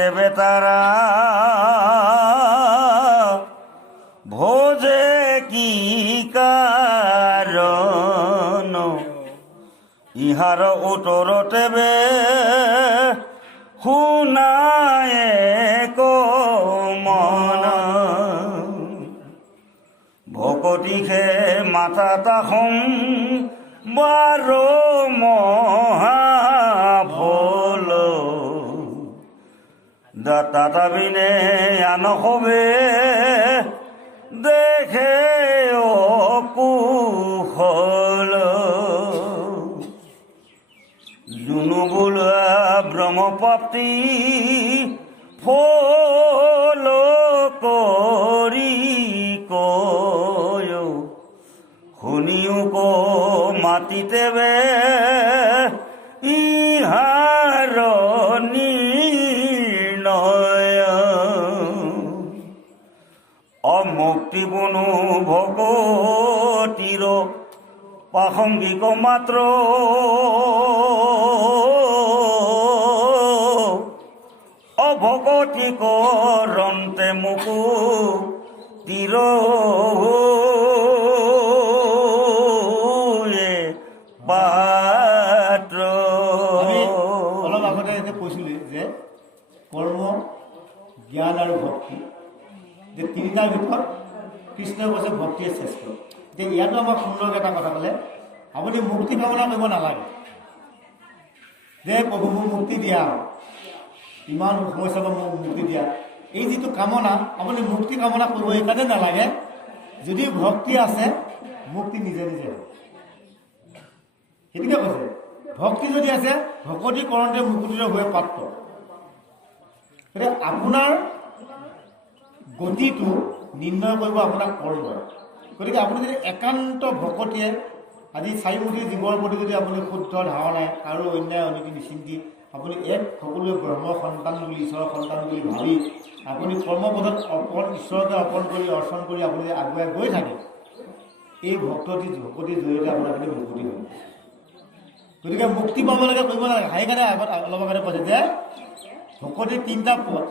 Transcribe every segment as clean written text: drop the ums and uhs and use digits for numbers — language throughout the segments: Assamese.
তেবে তারা ভোজে কি কারণ ইহার উত্তর তেবে শুনায়ে মন ভকতিখে মাথা তাহম বারো মহাফল দাতা বিনে আন হবে দেখে কুশল জুনু বোলা ব্রহ্মপ্রাপ্তি ফল করি কয় শুনিও মাতিতে বে ইহার নির্ণয় অমুক্তি বনু ভগতির প্রাসঙ্গিক মাত্র অভগতি করন্তে মুকু তীর পাত্র। অলপ আগতে কৈছিলো যে কৰ্ম জ্ঞান আৰু ভক্তি যে তিনিটাৰ ভিতৰত কৃষ্ণই কৈছে ভক্তিয়ে শ্ৰেষ্ঠ। যে ইয়াতো আমাক সুন্দৰকৈ এটা কথা ক'লে, আপুনি মুক্তি কামনা কৰিব নালাগে যে প্ৰভু মোক মুক্তি দিয়া, ইমান সমস্যাৰ পৰা মোক মুক্তি দিয়া, এই যিটো কামনা আপুনি মুক্তি কামনা কৰিব সেইকাৰণে নালাগে। যদি ভক্তি আছে মুক্তি নিজে নিজে হয়, সেইটোকে কৈছে। ভক্তি যদি আছে ভকতি কৰোঁতে মুক্তিৰ হৈ পাত্ৰ। গতিকে আপোনাৰ গতিটো নিৰ্ণয় কৰিব আপোনাৰ কৰ্ম। গতিকে আপুনি যদি একান্ত ভকতিয়ে আজি চাৰিমুখী জীৱৰ প্ৰতি যদি আপুনি শুদ্ধ ধাৰণাই আৰু অন্যায় অনীতি নিচিন্তি আপুনি এক সকলোৱে ব্ৰহ্ম সন্তান বুলি ঈশ্বৰৰ সন্তান বুলি ভাবি আপুনি কৰ্মপথত ঈশ্বৰকে অৰ্পণ কৰি অৰ্চন কৰি আপুনি আগুৱাই গৈ থাকে, এই ভক্তিৰ জৰিয়তে আপোনাৰ কিন্তু মুক্তি হয়। গতিকে মুক্তি পাবলৈকে কৰিব নালাগে। সেইকাৰণে অলপ আগতে কৈছে যে ভকতিৰ তিনিটা পথ,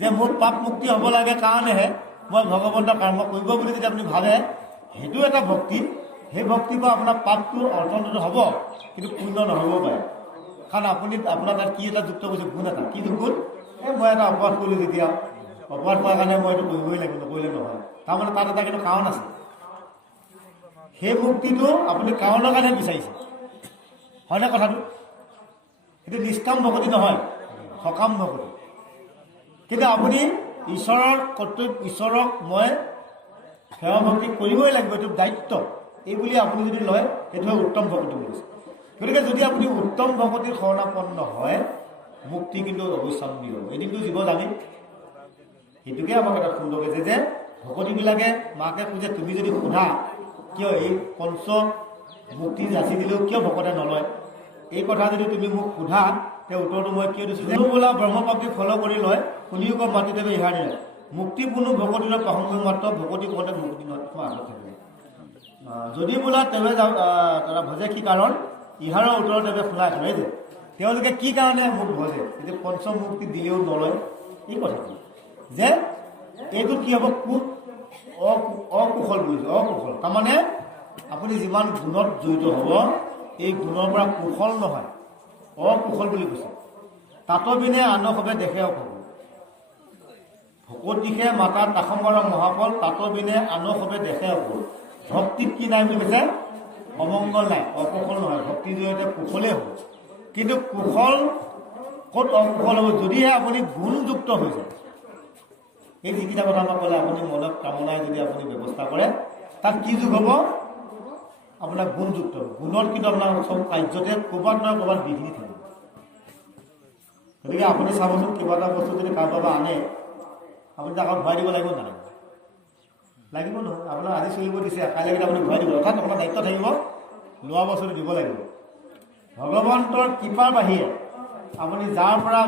যে মোৰ পাপ মুক্তি হ'ব লাগে কাৰণেহে মই ভগৱন্তৰ কৰ্ম কৰিব বুলি যদি আপুনি ভাবে, সেইটো এটা ভক্তি। সেই ভক্তিৰ পৰা আপোনাৰ পাপটো অৰ্জনটো হ'ব, কিন্তু পূৰ্ণ নহ'ব পাৰে। কাৰণ আপোনাৰ তাত কি এটা যুক্ত কৰিছে, গুণ এটা। কি গুণ? মই এটা অপৰাধ কৰিলোঁ, যেতিয়া অপৰাধ কৰাৰ কাৰণে মই এইটো কৰিবই লাগিব, নকৰিলে নহয়। তাৰমানে তাত এটা কিন্তু কাৰণ আছে। সেই মুক্তিটো আপুনি কাৰণৰ কাৰণে বিচাৰিছে, হয়নে কথাটো? সেইটো নিষ্কাম ভকতি নহয়, সকাম ভকতি। কিন্তু আপুনি ঈশ্বৰৰ কৰ্তব্য, ঈশ্বৰক মই সেৱা ভক্তি কৰিবই লাগিব, এইটো দায়িত্ব, এই বুলি আপুনি যদি লয়, সেইটো হয় উত্তম ভকতি বুলি কৈছে। গতিকে যদি আপুনি উত্তম ভকতিৰ শৰণাপন্ন হয়, মুক্তি কিন্তু অৱশ্যম্ভাৱী হ'ব। এদিনটো জীৱ জানি সেইটোকে আমাক এটা সুন্দৰ কৈছে যে ভকতিবিলাকে মাকে খোজে, তুমি যদি সোধা কিয় এই পঞ্চ মুক্তি যাচি দিলেও কিয় ভকতে নলয়, এই কথা যদি তুমি মোক সোধা, তেওঁ উত্তৰটো মই কিয় দিছোঁ যে বোলা ব্ৰহ্মপ্ৰাপ্তি ফল কৰি লয় শুনিও কম মাতি দেৱে ইহাৰ দিলে মুক্তি কোনো ভকতিৰ প্ৰসংগ মাত্ৰ ভকতি কৰোঁতে মুক্তি আগত থাকিব। যদি বোলা তেৱে তাৰা ভজে কি কাৰণ, ইহাৰৰ উত্তৰ তেৱে শুনাই শুনাই যে তেওঁলোকে কি কাৰণে মোক ভজে, এতিয়া পঞ্চম মুক্তি দিলেও নলয়। এই কথাটো যে এইটো কি হ'ব, অকুশল বুলিছে। অকুশল তাৰমানে আপুনি যিমান গুণত জড়িত হ'ব, এই গুণৰ পৰা কুশল নহয়, অকুশল বুলি কৈছে। তাতবিনে আনসবে দেখে অকল ভকতিকে মাতা তাসম্বৰ মহাফল, তাতবিনে আনসবে দেখে অকল। ভক্তিত কি নাই বুলি কৈছে, অমংগল নাই, অকুশল নহয়। ভক্তিৰ জৰিয়তে কুশলেই হ'ব। কিন্তু কুশল ক'ত অকুশল হ'ব, যদিহে আপুনি গুণযুক্ত হৈ যায়। এই যিকেইটা কথা মই ক'লে, আপুনি মনত কামনাই যদি আপুনি ব্যৱস্থা কৰে, তাত কি যুগ হ'ব, আপোনাৰ গুণযুক্ত। গুণত কিন্তু আপোনাৰ চব কাৰ্যতে ক'ৰবাত নহয় ক'ৰবাত বিঘিনি থাকিব। গতিকে আপুনি চাবচোন, কিবা এটা বস্তু যদি কাৰোবাৰ পৰা আনে, আপুনি তাক ঘূৰাই দিব লাগিব নালাগে? লাগিব নহয়। আপোনাৰ আজি চলিব দিছে, কাইলৈকে আপুনি ঘূৰাই দিব, অৰ্থাৎ আপোনাৰ দায়িত্ব থাকিব, লোৱা বস্তুটো দিব লাগিব। ভগৱন্তৰ কৃপাৰ বাহিৰে আপুনি যাৰ পৰা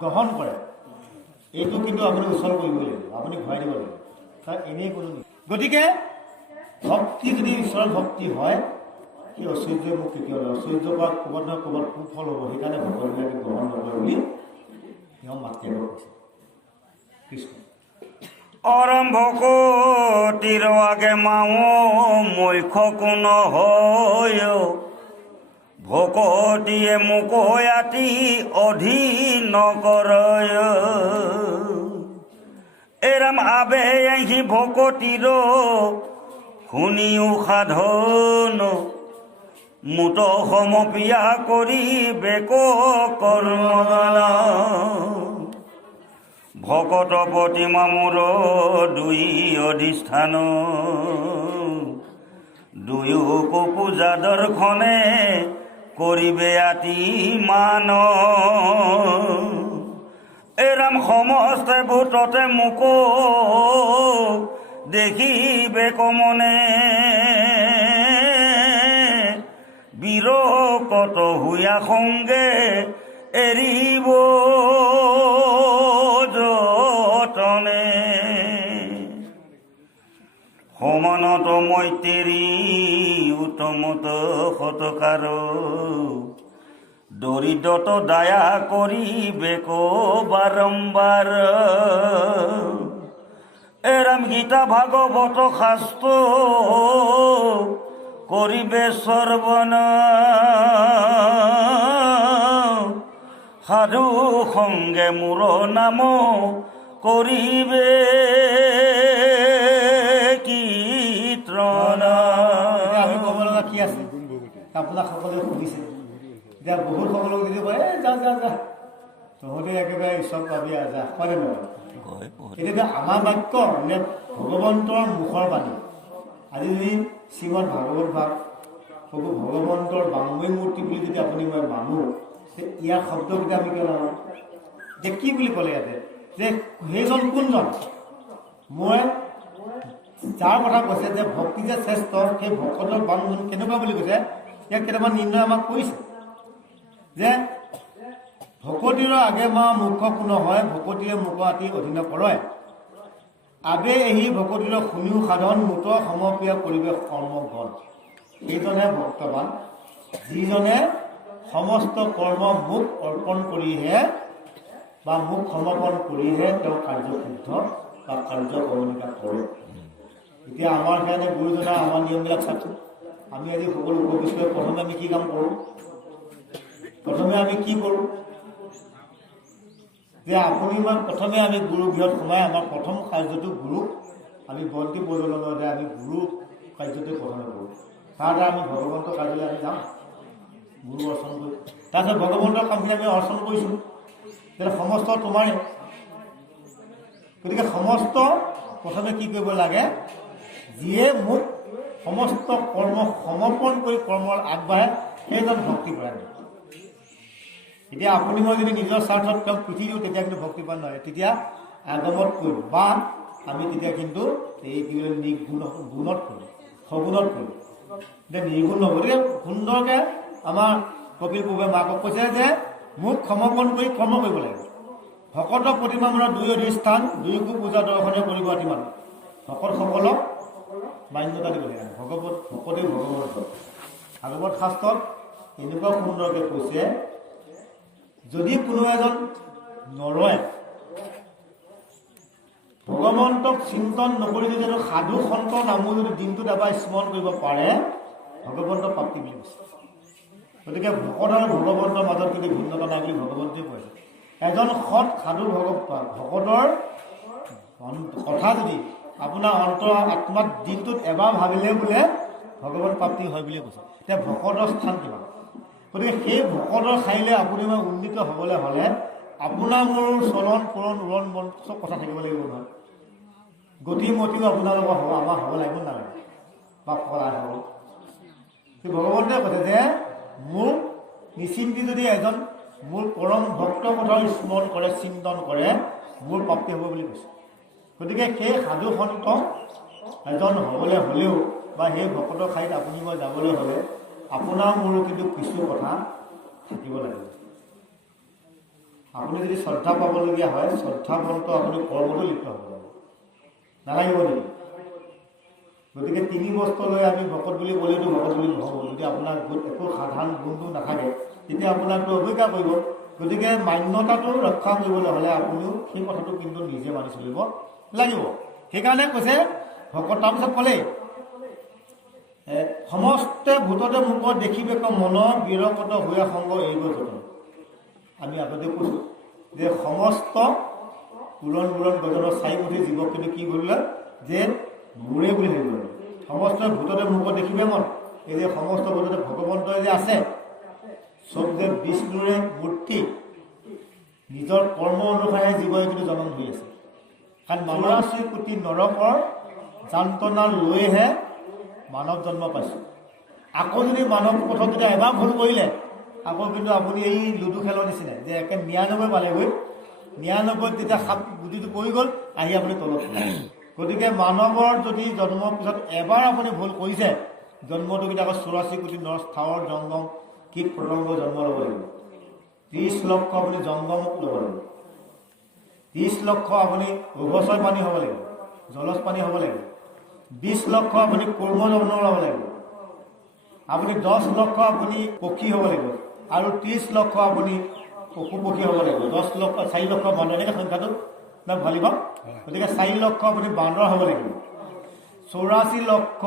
গ্ৰহণ কৰে, এইটো কিন্তু আপুনি উচ্চল কৰিবই লাগিব, আপুনি ঘূৰাই দিব লাগিব, তাত এনেই কোনো নাই। গতিকে ভক্তি যদি ঈশ্বৰৰ ভক্তি হয়, সেই ঐশ্বৰ্যই মোক কেতিয়াও নহয়, ঐশ্বৰ্যৰ পৰা ক'ৰবাত নহয় ক'ৰবাত কুফল হ'ব। সেইকাৰণে ভকতবিলাকে গ্ৰহণ নকৰে বুলি তেওঁ মাতৃ এবাৰ কৈছে কৃষ্ণ আৰম্ভ কতিৰ আগে মাও মুখ্য কোন হয় ভকতিয়ে মোক আতি অধীন কৰয় এৰাম আবে আহি ভকতিৰ শুনিও সাধন মুত সমপিয়া কৰি বেক কৰ্মদান ভকত প্ৰতিমা মোৰ দুই অধিষ্ঠান দুয়োকো পূজা দৰ্শনে কৰিবে আতি মান এৰাম সমস্তে ভূততে মোক দেখিবে কমনে বিৰকত হুয়া সংগে এৰিব যতনে সমানত মৈত্ৰী উত্তমত সৎকাৰ দৰিদ্ৰত দয়া কৰিবেক বাৰম্বাৰ এৰাম গীতা ভাগৱত শাস্ত্ৰ কৰিবে শ্ৰৱণ সাধু সংগে মোৰ নাম কৰিবে কীৰ্তন আমি ক'ব লগা কি আছে আপোনাক সকলোৱে সুধিছে এতিয়া বহুত সকলোক যদি কয় যা যা যা তহঁতে একেবাৰে ঈশ্বৰ পাবি যা হয় নহয় এতিয়া আমাৰ বাক্য নে ভগৱন্তৰ মুখৰ বাণী আজি যদি শ্ৰীমদ ভাগৱত ভাগ প্ৰভু ভগৱন্তৰ বাংময় মূৰ্তি বুলি যদি আপুনি মই মানো ইয়াৰ শব্দকেইটা আমি কিয় নামানো যে কি বুলি ক'লে ইয়াতে যে সেইজন কোনজন মই যাৰ কথা কৈছে যে ভক্তি যে শ্ৰেষ্ঠ সেই ভকতৰ বাংময় কেনেকুৱা বুলি কৈছে ইয়াক কেইটামান নিৰ্ণয় আমাক কৰিছে যে ভকতিৰ আগে মা মুখ্য কোন হয় ভকতিয়ে মোক আতি অধীন কৰয় আবে এহি ভকতিৰ শুনিও সাধন মুত সমপিয়া পৰিৱেশ কৰ্মগণ সেইজনে ভক্তবান যিজনে সমস্ত কৰ্ম মোক অৰ্পণ কৰিহে বা মোক সমৰ্পণ কৰিহে তেওঁ কাৰ্যসিদ্ধ বা কাৰ্যকৰণিকা কৰে এতিয়া আমাৰ কাৰণে গুৰুজনা আমাৰ নিয়মবিলাক চাওকচোন আমি আজি সকলো উপবিষ্ট প্ৰথমে আমি কি কাম কৰোঁ প্ৰথমে আমি কি কৰোঁ যে আপুনি মই প্ৰথমে আমি গুৰু গৃহত সোমাই আমাৰ প্ৰথম কাৰ্যটো গুৰুক আমি বন্তি প্ৰজ্বলনতে আমি গুৰু কাৰ্যটোৱে প্ৰথমে কৰোঁ তাৰ দ্বাৰা আমি ভগৱন্তৰ কাৰ্যলৈ আমি যাম গুৰু অৰ্চন কৰি তাৰপিছত ভগৱন্তৰ কামখিনি আমি অৰ্চন কৰিছোঁ তেতিয়া সমস্ত তোমাৰে গতিকে সমস্ত প্ৰথমে কি কৰিব লাগে যিয়ে মোক সমস্ত কৰ্ম সমৰ্পণ কৰি কৰ্মৰ আগবাঢ়ে সেইজন ভক্তিপৰায়ণ এতিয়া আপুনি মই যদি নিজৰ স্বাৰ্থত তেওঁক পুঠি দিওঁ তেতিয়া কিন্তু ভক্তিবান নহয় তেতিয়া আগমত কৰিম বা আমি তেতিয়া কিন্তু এই কি বোলে নিৰ্গুণ গুণত কৰিম সগুণত কৰিম এতিয়া নিৰ্গুণ হ'ব গতিকে সুন্দৰকৈ আমাৰ কপিল প্ৰভুৱে মাকক কৈছে যে মোক সমৰ্পণ কৰি কৰ্ম কৰিব লাগিব ভকত প্ৰতিমা মূৰত দুই অধিষ্ঠান দুয়োকো পূজা দৰ্শনে কৰিব অতিমান ভকতসকলক মান্যতা দিব লাগে ভকতেই ভগৱন্ত ভাগৱত শাস্ত্ৰত এনেকুৱা সুন্দৰকৈ কৈছে যদি কোনো এজন নৰয়ে ভগৱন্তক চিন্তন নকৰি যদি এজন সাধু সন্ত নামো যদি দিনটোত এবাৰ স্মৰণ কৰিব পাৰে ভগৱন্ত প্ৰাপ্তি বুলি কৈছে গতিকে ভকত আৰু ভগৱন্তৰ মাজত কিন্তু ভিন্নতা নাই বুলি ভগৱন্তই কৈছে এজন সৎ সাধু ভকতৰ কথা যদি আপোনাৰ অন্তৰ আত্মাত দিনটোত এবাৰ ভাবিলে বোলে ভগৱান প্ৰাপ্তি হয় বুলি কৈছে এতিয়া ভকতৰ স্থান কিমান গতিকে সেই ভকতৰ ঠাইলৈ আপুনি মই উন্নীত হ'বলৈ হ'লে আপোনাৰ মোৰ চলন পুৰণ উৰণ মন চব কথা থাকিব লাগিব নহয় গতি মতিও আপোনালোকৰ হ'ব আমাৰ হ'ব লাগিব নালাগে বা ফলাই হ'ব ভগৱন্তে কৈছে যে মোক নিচিন্তি যদি এজন মোৰ পৰম ভক্ত কথা স্মৰণ কৰে চিন্তন কৰে মোৰ প্ৰাপ্তি হ'ব বুলি কৈছে গতিকে সেই সাধু সন্ত এজন হ'বলৈ হ'লেও বা সেই ভকতৰ ঠাইত আপুনি মই যাবলৈ হ'লে আপোনাৰ মোৰো কিন্তু কিছু কথা থাকিব লাগিব আপুনি যদি শ্ৰদ্ধা পাবলগীয়া হয় শ্ৰদ্ধাৱন্ত আপুনি কৰ্মতো লিপ্ত হ'ব লাগিব নালাগিব নেকি গতিকে তিনি বস্তু লৈ আমি ভকত বুলি ক'লেতো ভকত বুলি নহ'ব যদি আপোনাৰ একো সাধাৰণ গুণটো নাথাকে তেতিয়া আপোনাকতো অৱজ্ঞা কৰিব গতিকে মান্যতাটো ৰক্ষা কৰিবলৈ হ'লে আপুনিও সেই কথাটো কিন্তু নিজে মানি চলিব লাগিব। সেইকাৰণে কৈছে ভকত তাৰপিছত ক'লেই সমস্তে ভূততে মুখ দেখিবে মন বিৰকত হোৱা সংগ এৰিব যতন। আমি আগতে কৈছোঁ যে সমস্ত পুৰণ গজনৰ চাৰিমুঠি জীৱক কিন্তু কি কৰিলে যে মোৰে বুলি ভাবিব। সমস্ত ভূততে মুখ দেখিবে মন, এই যে সমস্ত ভূততে ভগৱন্তই যে আছে, চব যে বিষ্ণুৰে মূৰ্তি, নিজৰ কৰ্ম অনুসাৰে জীৱই কিন্তু জন্ম হৈ আছে। কাৰণ ৮৯ কোটি নৰকৰ যান্ত্ৰণা লৈহে মানৱ জন্ম পাইছোঁ। আকৌ যদি মানৱ পথত যদি এবাৰ ভুল কৰিলে আকৌ কিন্তু আপুনি এই লুডু খেলৰ নিচিনা যে একে ৯৯ পালেগৈ, ৯৯ যেতিয়া সাপ গুটিটো পৰি গ'ল আহি আপুনি তলত। গতিকে মানৱৰ যদি জন্মৰ পিছত এবাৰ আপুনি ভুল কৰিছে, জন্মটো কিন্তু আকৌ ৮৪ কোটি নৰ স্থাৱৰ জংগম কীট পতংগ জন্ম ল'ব লাগিব। ৩০ লক্ষ আপুনি জংগম ল'ব লাগিব। ৩০ লক্ষ আপুনি উভচৰ পানী হ'ব লাগিব, জলজ পানী হ'ব লাগিব। ২০ লক্ষ আপুনি কৰ্ম জন্ম ল'ব লাগিব। আপুনি ১০ লক্ষ আপুনি পক্ষী হ'ব লাগিব আৰু ৩০ লক্ষ আপুনি পশু পক্ষী হ'ব লাগিব। ১০ লক্ষ ৪ লক্ষ বান্দৰ, এনেকৈ সংখ্যাটো ভাবিব। গতিকে ৪ লক্ষ আপুনি বান্দৰ হ'ব লাগিব। ৮৪ লক্ষ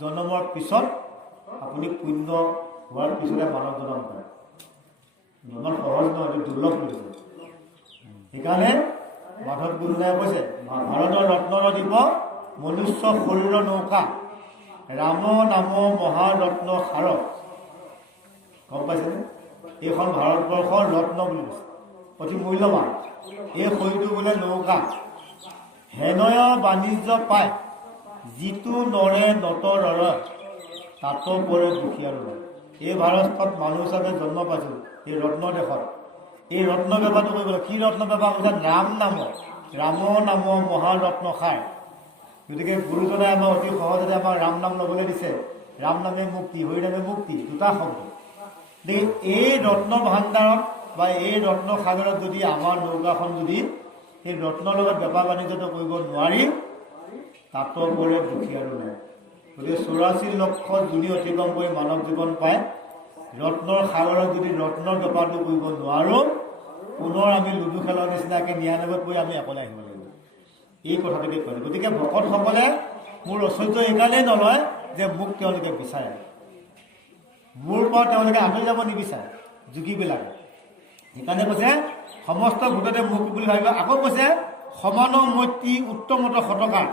জন্মৰ পিছত আপুনি পুণ্য হোৱাৰ পিছতে মানৱ জন্ম পায়। ইমান সহজ নহয়, এইটো দুৰ্লভ বুলি কৈছে। সেইকাৰণে মাধৱ গুৰুজনাই কৈছে ভাৰতৰ ৰত্নদ্বীপ মনুষ্য শৰীৰৰ নৌকা ৰাম নাম মহাৰত্ন সাৰ। গম পাইছেনে? এইখন ভাৰতবৰ্ষৰ ৰত্ন বুলি কৈছে, অতি মূল্যৱান। এই শৰীৰটো বোলে নৌকা, হেনয় বাণিজ্য পায় যিটো নৰে নটৰ তাতো পৰে দুখীয়াৰ। এই ভাৰতত মানুহ হিচাপে জন্ম পাইছোঁ এই ৰত্ন দেশত। এই ৰত্ন ব্যৱহাৰটো কৰিবলৈ কি ৰত্ন ব্যৱহাৰ কৰিছে? ৰাম নাম মহাৰত্ন সাৰ। গতিকে গুৰুজনাই আমাক অতি সহজতে আমাক ৰাম নাম ল'বলৈ দিছে। ৰাম নামে মুক্তি, হৰি নামে মুক্তি, দুটা শব্দ। গতিকে এই ৰত্ন ভাণ্ডাৰত বা এই ৰত্ন সাগৰত যদি আমাৰ নৌকাখন যদি সেই ৰত্নৰ লগত বেপাৰ বাণিজ্যটো কৰিব নোৱাৰি, তাতো পৰে দুখীয়াৰো নাই। গতিকে ৮৪ লক্ষ যোনি অতিক্ৰম কৰি মানৱ জীৱন পায়, ৰত্নৰ সাগৰত যদি ৰত্নৰ বেপাৰটো কৰিব নোৱাৰোঁ, পুনৰ আমি লুডু খেলৰ নিচিনাকৈ ৯৯ পৰি আমি অকলে আহিব লাগিব। এই কথাটোকে কয়। গতিকে ভকতসকলে মোৰ ঐশ্বৰ্য এইকাৰণেই নলয় যে মোক তেওঁলোকে বিচাৰে, মোৰ পৰা তেওঁলোকে আঁতৰি যাব নিবিচাৰে যোগীবিলাকে। সেইকাৰণে কৈছে সমস্ত ভূততে মোক বুলি ভাবিব। আকৌ কৈছে সমান মৈত্ৰী উত্তমত সতকাৰ,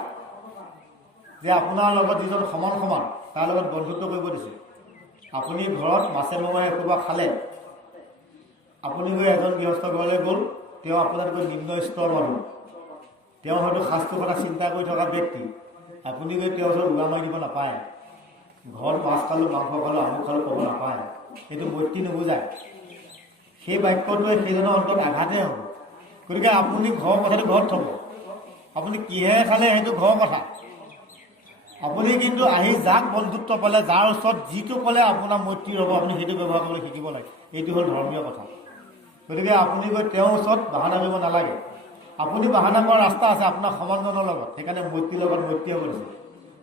যে আপোনাৰ লগত যিজন সমান তাৰ লগত বন্ধুত্ব কৰিব দিছে। আপুনি ঘৰত মাছে মঙহে এসোপা খালে, আপুনি গৈ এজন গৃহস্থ ঘৰলৈ গ'ল, তেওঁ আপোনাতকৈ নিম্ন স্তৰ মানুহ, তেওঁ হয়তো সাজটোৰ কথা চিন্তা কৰি থকা ব্যক্তি। আপুনি গৈ তেওঁৰ ওচৰত উৰা মাৰি দিব নাপায়। ঘৰত মাছ খালোঁ, মাংস খালোঁ, আমুক খালোঁ ক'ব নাপায়। সেইটো মৈত্ৰী নুবুজায়। সেই বাক্যটোৱে সেইজনৰ অন্তত আঘাতহে হ'ব। গতিকে আপুনি ঘৰৰ কথাটো ঘৰত থ'ব। আপুনি কিহেৰে খালে সেইটো ঘৰৰ কথা। আপুনি কিন্তু আহি যাক বন্ধুত্ব পালে, যাৰ ওচৰত যিটো ক'লে আপোনাৰ মৈত্ৰী হ'ব, আপুনি সেইটো ব্যৱহাৰ কৰিবলৈ শিকিব লাগে। এইটো হ'ল ধৰ্মীয় কথা। গতিকে আপুনি গৈ তেওঁৰ ওচৰত বাহানা কৰিব নালাগে। আপুনি বাহানা কৰাৰ ৰাস্তা আছে আপোনাৰ সমানজনৰ লগত। সেইকাৰণে মৈত্ৰীৰ লগত মৈত্ৰী হ'ব দিছে।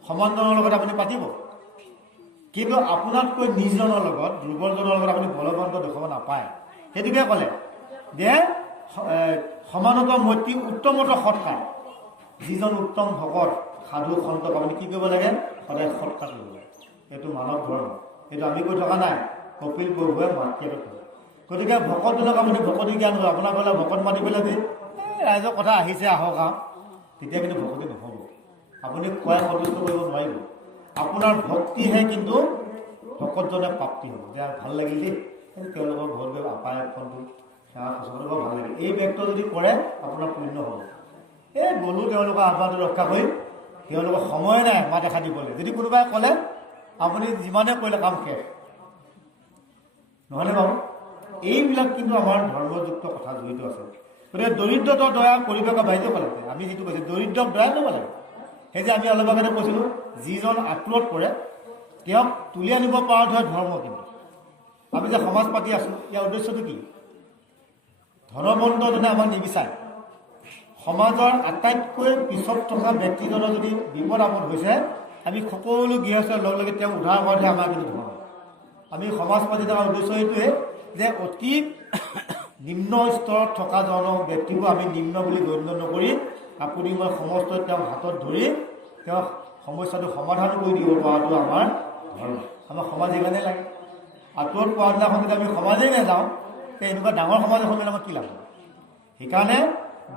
সমানজনৰ লগত আপুনি পাতিব, কিন্তু আপোনাতকৈ নিজজনৰ লগত, দুৰ্বলজনৰ লগত আপুনি বলৱন্ত দেখুৱাব নাপায়। সেইটোকে ক'লে যে সমানত মৈত্ৰী উত্তমত সৎকাৰ। যিজন উত্তম ভকত সাধু সন্তক আপুনি কি কৰিব লাগে? সদায় সৎকাৰ কৰিব লাগে। এইটো মানৱ ধৰ্ম। এইটো আমি কৈ থকা নাই, কপিল প্ৰভুৱে মাতৃয়ে কয়। গতিকে ভকতজনক আপুনি ভকতি জ্ঞান কৰিব। আপোনাৰ বোলে ভকত মাতি পেলাই যে ৰাইজৰ কথা আহিছে আহক আৰু, তেতিয়া কিন্তু ভকতি নহ'ব। আপুনি খুৱাই সন্তুষ্ট কৰিব নোৱাৰিব। আপোনাৰ ভক্তিহে কিন্তু ভকতজনে প্ৰাপ্তি হ'ব। যে ভাল লাগিল দেই, তেওঁলোকৰ ঘৰত গৈ আপায় ফোনটো সেৱা শুশ্ৰূষা বৰ ভাল লাগিল, এই ব্যক্ত যদি কৰে আপোনাৰ পুণ্য হ'ব। এই গ'লোঁ তেওঁলোকৰ আহ্বানটো ৰক্ষা কৰি, তেওঁলোকৰ সময় নাই মাত এষাৰ দিবলৈ। যদি কোনোবাই ক'লে আপুনি যিমানে কৰিলে কাম শেষ, নহ'লে বাৰু এইবিলাক কিন্তু আমাৰ ধৰ্মযুক্ত কথা জড়িত আছে। গতিকে দৰিদ্ৰতা দয়া পৰিৱেশৰ বাহিৰে ক'লে আমি যিটো কৈছোঁ দৰিদ্ৰক দয়া কৰিব লাগে। সেই যে আমি অলপ আগতে কৈছিলোঁ, যিজন আঁতৰত পৰে তেওঁক তুলি আনিব পৰাটোহে ধৰ্ম। কিন্তু আমি যে সমাজ পাতি আছোঁ, ইয়াৰ উদ্দেশ্যটো কি? ধনৱন্তজনে আমাক নিবিচাৰে। সমাজৰ আটাইতকৈ পিছত থকা ব্যক্তিজনৰ যদি বিপদ আপদ হৈছে, আমি সকলো গৃহস্থৰ লগ লাগি তেওঁক উদ্ধাৰ কৰাটোহে আমাৰ কিন্তু ধৰ্ম। আমি সমাজ পাতি থকাৰ উদ্দেশ্য এইটোৱে যে অতি নিম্ন স্তৰত থকা ব্যক্তিকো আমি নিম্ন বুলি গণ্য নকৰি আপুনি মই সমস্ত তেওঁ হাতত ধৰি তেওঁ সমস্যাটো সমাধান কৰি দিব পৰাটো আমাৰ ধৰ্ম। আমাৰ সমাজ ইমানেই লাগে। আঁতৰত পোৱা দিনাখন যদি আমি সমাজেই নাযাওঁ তেতিয়া এনেকুৱা ডাঙৰ সমাজ এখন আমাৰ কি লাভ? সেইকাৰণে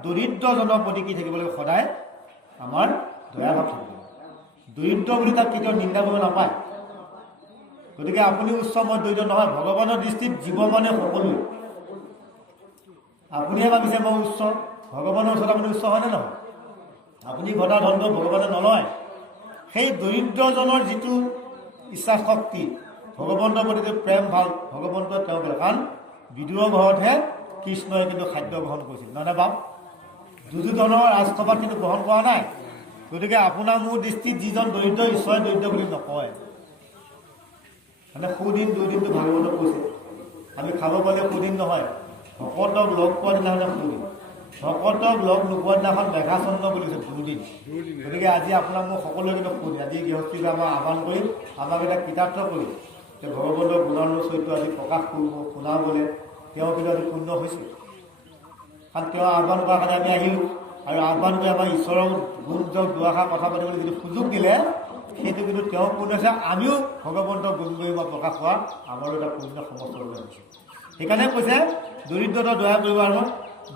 দৰিদ্ৰজনৰ প্ৰতি কি থাকিব লাগিব? সদায় আমাৰ দয়া ভাৱ থাকিব। দৰিদ্ৰ বুলি তাক কেতিয়াও নিন্দা কৰিব নাপায়। গতিকে আপুনি উচ্চ, মই দৰিদ্ৰ নহয়। ভগৱানৰ দৃষ্টিত জীৱ মানে সকলোৱে। আপুনিহে ভাবিছে মই উচ্চ, ভগৱানৰ ওচৰত আপুনি উচ্চ হয়নে নহয়? আপুনি ঘটা ধনটো ভগৱানে নলয়। সেই দৰিদ্ৰজনৰ যিটো ইচ্ছা শক্তি, ভগৱন্তৰ প্ৰতি যিটো প্ৰেম ভাল, ভগৱন্ত তেওঁ বেলেগ। কাৰণ বিদুৰৰ ঘৰতহে কৃষ্ণই কিন্তু খাদ্য গ্ৰহণ কৰিছিল, নহয়নে বাপ? দুৰ্যোধনৰ ৰাজসভাত কিন্তু গ্ৰহণ কৰা নাই। গতিকে আপোনাৰ মোৰ দৃষ্টিত যিজন দৰিদ্ৰ, ঈশ্বৰে দৰিদ্ৰ বুলি নকয়। মানে সুদিন দুদিনটো ভাগৱতত কৈছে, আমি খাব পালে সুদিন নহয়, ভকতক লগ পোৱা দিনাখন সুদিন, ভকতক লগ নোপোৱা দিনাখন মেঘাচন্ন বুলি কৈছে দুদিন। গতিকে আজি আপোনাক মোক সকলোৱে কিন্তু সুদিন। আজি গৃহস্থীকে আমাৰ আহ্বান কৰি আমাক এটা কৃতাৰ্থ কৰি যে ভগৱন্তৰ গুণানুৰ চৰিত্ৰ আজি প্ৰকাশ কৰিব, শুনাবলৈ তেওঁ কিন্তু আজি পূৰ্ণ হৈছে। কাৰণ তেওঁ আহ্বান কৰাৰ কাৰণে আমি আহিলোঁ, আৰু আহ্বান কৰি আমাৰ ঈশ্বৰৰ গুণ দুআষাৰ কথা পাতিবলৈ যিটো সুযোগ দিলে সেইটো কিন্তু তেওঁ পূৰ্ণ হৈছে। আমিও ভগৱন্তৰ গুণ গৰিমা প্ৰকাশ হোৱা আমাৰো এটা পূৰ্ণ সমস্ত হৈছে। সেইকাৰণে কৈছে দৰিদ্ৰতা দয়া কৰিব। আৰু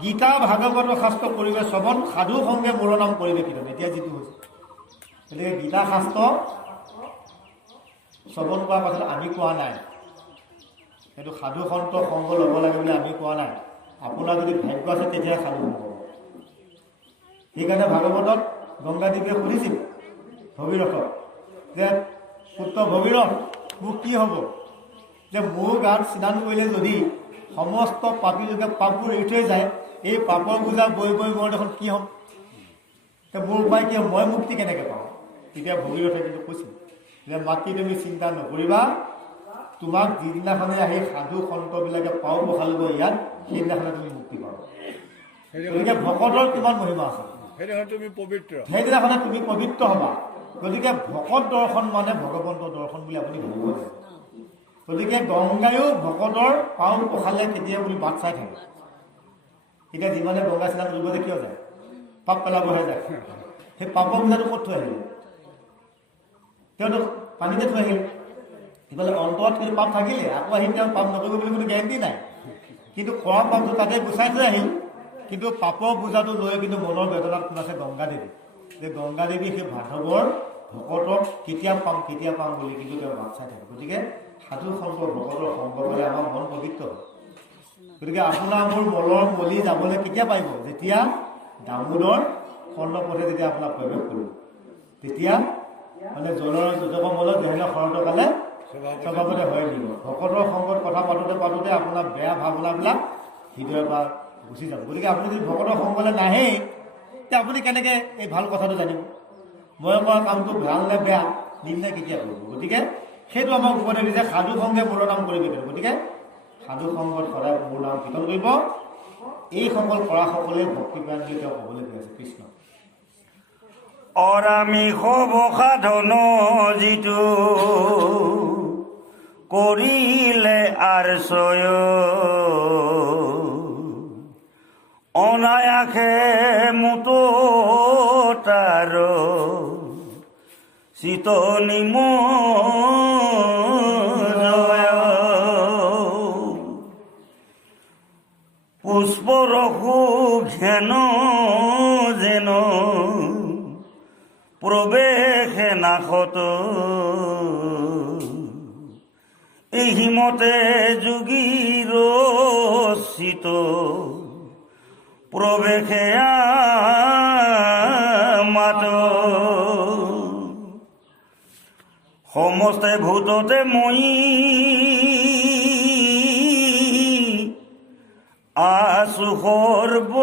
গীতা ভাগৱত শাস্ত্ৰ কৰিবে শ্ৰৱণ, সাধু সংগে মোৰ নাম কৰিবে কীৰ্তন। এতিয়া যিটো হৈছে, গতিকে গীতা শাস্ত্ৰ শ্ৰৱণ কৰাৰ পাছত আমি কোৱা নাই, সেইটো সাধু সন্ত সংগ ল'ব লাগে বুলি আমি কোৱা নাই। আপোনাৰ যদি ভাগ্য আছে তেতিয়াহে সাধু সংগ হ'ব। সেইকাৰণে ভাগৱতত গংগাদেৱীয়ে সুধিছিল ভগীৰথক যে পুত্ৰ ভগীৰথ, মোক কি হ'ব যে মোৰ গাত স্নান কৰিলে যদি সমস্ত পাপী লোকে পাপবোৰ এৰি থৈ যায়, এই পাপৰ বোজা বৈ বৈ মই দেখোন কি হ'ম? মোৰ উপায় কি হ'ব? মই মুক্তি কেনেকৈ পাওঁ? তেতিয়া ভগীৰথে কিন্তু কৈছিল যে মাতৃ তুমি চিন্তা নকৰিবা, তোমাক যিদিনাখনে আহি সাধু সন্তবিলাকে পাও বহালিব ইয়াত, সেইদিনাখনে তুমি মুক্তি পাবা। গতিকে ভকতৰ কিমান মহিমা আছে, সেইদিনাখনে তুমি পবিত্ৰ হ'বা। গতিকে ভকত দৰ্শন মানে ভগৱন্ত দৰ্শন বুলি আপুনি ভাবিব লাগে। গতিকে গংগায়ো ভকতৰ পাও পখালে কেতিয়া বুলি বাট চাই থাকে। এতিয়া যিমানে গংগা স্নান কৰিবলৈ কিয় যায়? পাপ পেলাবহে যায়। সেই পাপৰ বোজাটো ক'ত থৈ আহিলে? তেওঁতো পানীতে থৈ আহিলে। ইফালে অন্তৰত কিন্তু পাপ থাকিলে, আকৌ আহি তেওঁ পাপ নকৰিব বুলি কোনো গেৰেণ্টি নাই। কিন্তু খোৱা পাপটো তাতে গুচাই থৈ আহিল। কিন্তু পাপৰ বোজাটো লৈ কিন্তু মনৰ বেদনাত আছে গংগাদেৱী। যে গংগাদেৱী সেই মাধৱৰ ভকতক কেতিয়া পাম বুলি কিন্তু তেওঁ বাট চাই থাকে। গতিকে সাধু সংগ ভকতৰ সংগ পালে আমাৰ মন পবিত্ৰ হয়। গতিকে আপোনাৰ মোৰ মলৰ মলি যাবলৈ কেতিয়া পাৰিব? যেতিয়া দামোদৰ কৰ্ণপথে যেতিয়া আপোনাক প্ৰৱেশ কৰিব, তেতিয়া মানে জলৰ যোজক মলত যেনে শৰতৰ কালে স্বভাৱতে হৈ দিব। ভকতৰ সংগত কথা পাতোতে আপোনাৰ বেয়া ভাৱনাবিলাক হৃদয়ৰ পৰা গুচি যাব। গতিকে আপুনি যদি ভকতৰ সংগলৈ নাহেই, তেতিয়া আপুনি কেনেকৈ এই ভাল কথাটো জানিব? মই কৰা কামটো ভাল নে বেয়া নিৰ্ণয় কেতিয়া কৰিব? গতিকে সেইটো আমাক উপদেশ দিছে, সাধু সংগে মোৰ নাম কৰিবি। গতিকে সাধু সংগত সদায় মোৰ নাম কীৰ্তন কৰিব। এইসকল কৰা সকলে ভক্তিপ্ৰাণ বুলি তেওঁ ক'বলৈ গৈ আছে কৃষ্ণ। অৰামিষ সাধন যিটো কৰিলে আৰ্চয়, অনায়াসে মুত তাৰ চিত নিমজয়, পুষ্পৰসু ঘেন যেন প্ৰৱেশে নাশত, এই হিমতে যোগীৰ চিত প্ৰৱেশে মাত, সমস্তে ভূততে মই আছো সৰ্বখনে,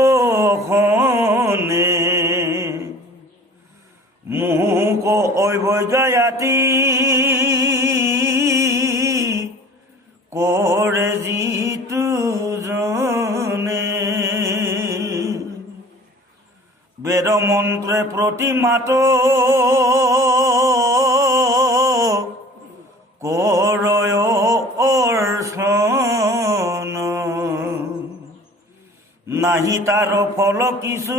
মোক অবজ্ঞাতি কৰে যিটো জনে, বেদ মন্ত্ৰে প্ৰতিমাত কৰয় অৰ্চন, নাহি তাৰ ফল কিছু